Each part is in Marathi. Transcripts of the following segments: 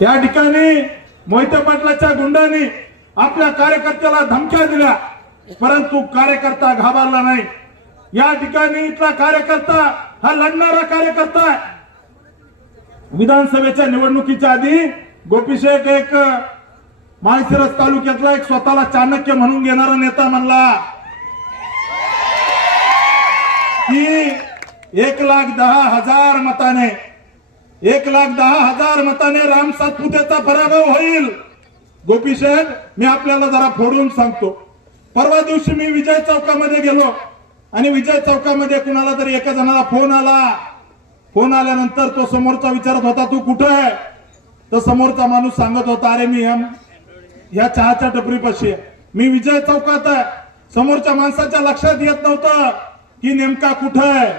या ठिकाणी मोहिते पाटलाच्या गुंडांनी आपल्या कार्यकर्त्याला धमक्या दिल्या परंतु कार्यकर्ता घाबरला नाही. या ठिकाणी इथला कार्यकर्ता हा लढणारा कार्यकर्ता विधानसभेच्या निवडणुकीच्या आधी गोपीशेठ एक माळशिरस तालुक्यातला एक स्वतःला चाणक्य म्हणून घेणारा नेता म्हणला. की एक लाख दहा हजार मताने एक लाख दहा हजार मताने राम सातपुतेचा पराभव होईल. गोपीशेठ मी आपल्याला जरा फोडून सांगतो. परवा दिवशी मी विजय चौकामध्ये गेलो आणि विजय चौकामध्ये कुणाला तरी एका जणाला फोन आला. फोन आल्यानंतर तो समोरचा विचारत होता तू कुठं आहे? तर समोरचा माणूस सांगत होता अरे मी या- या चहाच्या टपरीपाशी आहे. मी विजय चौकात आहे. समोरच्या माणसाच्या लक्षात येत नव्हतं की नेमका कुठं आहे.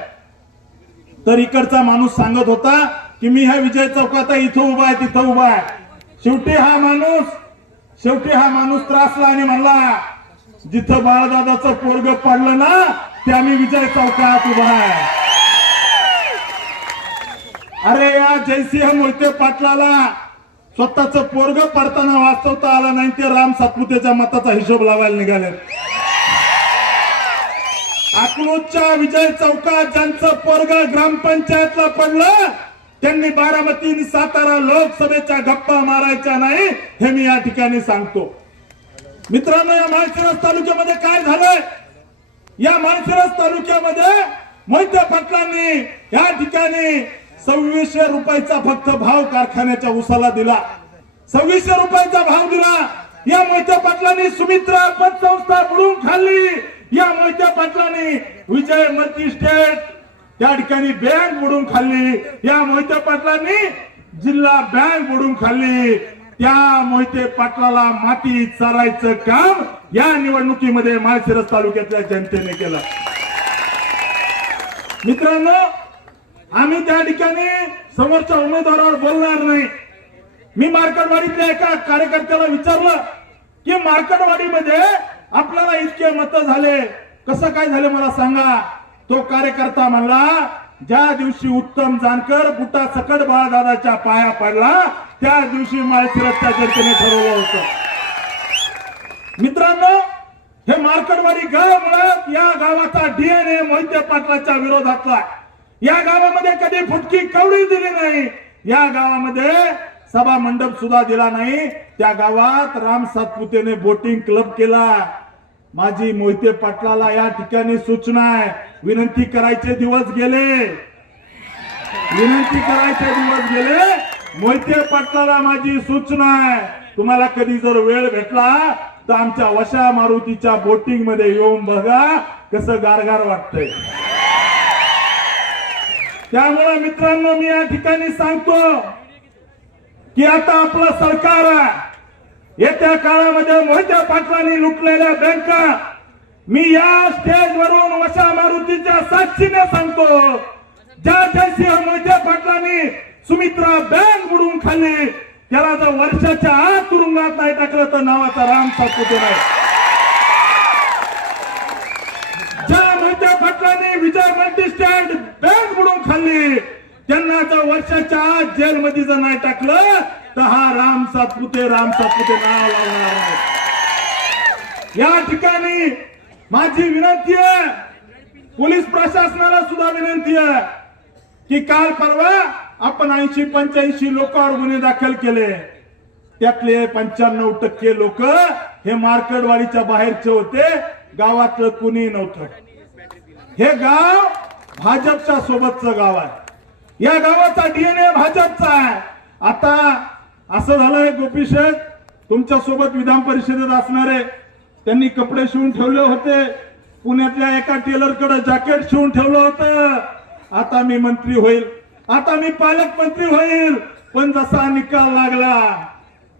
तर इकडचा माणूस सांगत होता की मी ह्या विजय चौकात इथं उभा आहे तिथं उभा आहे. शेवटी हा माणूस शेवटी हा माणूस त्रासला आणि म्हणला जिथं बाळदादाचं पोरग पडलं ना त्या मी विजय चौकात उभा आहे. अरे या जयसिंह मोहिते पाटलाला स्वतःच पोरग पडताना वाचवता आलं नाही ते राम सातपुतेच्या मताचा हिशोब लावायला निघाले अकलूजच्या विजय चौकात ज्यांचं पोरग ग्रामपंचायतला पडलं त्यांनी बारामती सातारा लोकसभेच्या गप्पा मारायच्या नाही हे मी या ठिकाणी सांगतो. मित्रांनो या माळशिरस तालुक्यामध्ये काय झालंय? या माळशिरस तालुक्यामध्ये मोहिते पाटलांनी या ठिकाणी सव्वीसशे रुपयाचा फक्त भाव कारखान्याच्या उसाला दिला. सव्वीसशे रुपयाचा भाव दिला. या मोहित्या पाटलांनी सुमित्रा पतसंस्था बुडून खाल्ली. या मोहित्या पाटलांनी विजय मल्टी स्टेट त्या ठिकाणी बँक बुडून खाल्ली. या मोहिते पाटलांनी जिल्हा बँक बुडून खाल्ली. त्या मोहिते पाटलाला माती चारायचं काम या निवडणुकीमध्ये माळशिरस तालुक्यातल्या जनतेने केलं. मित्रांनो आम्ही त्या ठिकाणी समोरच्या उमेदवारावर बोलणार नाही. मी मार्केटवाडीतल्या एका कार्यकर्त्याला विचारलं की मार्केटवाडीमध्ये आपल्याला इतके मत झाले. कसं काय झाले मला सांगा. तो कार्यकर्ता म्हणला ज्या दिवशी उत्तम जानकर बुटा सकट बाळदादाच्या पाया पडला त्या दिवशी माळशिरसच्या जनतेने ठरवलं होतं. मित्रांनो हे मार्कडवाडी गाव मुळात या गावाचा डीएनए मोहिते पाटलाच्या विरोधातला या गावामध्ये कधी फुटकी कवडी दिली नाही या गावामध्ये सभा मंडप सुद्धा दिला नाही. त्या गावात राम सातपुतेने बोटिंग क्लब केला. माझी मोहिते पाटलाला या ठिकाणी सूचना आहे. विनंती करायचे दिवस गेले. विनंती करायचे दिवस गेले. मोहिते पाटलाला माझी सूचना आहे. तुम्हाला कधी जर वेळ भेटला तर आमच्या वशा मारुतीच्या बोटिंगमध्ये येऊन बघा कसं गारगार वाटतंय. त्यामुळे मित्रांनो मी या ठिकाणी सांगतो की आता आपलं सरकार आहे. येत्या काळामध्ये मोहित्या पाटलांनी लुटलेल्या बँका मी या स्टेजवरून वशा मारुतीच्या साक्षीने सांगतो. ज्या जयसिंह मोहित्या पाटलांनी सुमित्रा बँक बुडून खाल्ली त्याला जर वर्षाच्या आत तुरुंगात नाही टाकलं तर नावाचा राम सातपुते नाही. ज्या मोहिते पाटलांनी विजय मल्टी स्टँड बँक बुडून खाल्ली त्यांना जर वर्षाच्या आत जेलमध्ये जर नाही टाकलं तर हा राम सातपुते राम सातपुते नाव लागणार आहे. या ठिकाणी माझी विनंती आहे पोलीस प्रशासनाला सुद्धा विनंती आहे की काल परवा आपण ऐंशी पंच्याऐंशी लोकांवर गुन्हे दाखल केले. त्यातले पंच्याण्णव टक्के लोक हे मार्केटवाडीच्या बाहेरचे होते गावातलं कुणी नव्हतं. हे गाव भाजपच्या सोबतचं गाव आहे. या गावाचा डीएनए भाजपचा आहे. आता असं झालंय गोपीशेठ तुमच्यासोबत विधान परिषदेत असणारे त्यांनी कपडे शिवून ठेवले होते. पुण्यातल्या एका टेलरकडे जॅकेट शिवून ठेवलं होतं. आता मी मंत्री होईल. आता मी पालकमंत्री होईल. पण जसा निकाल लागला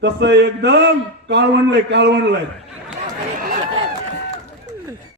तसं एकदम काळवणलंय काळवणलंय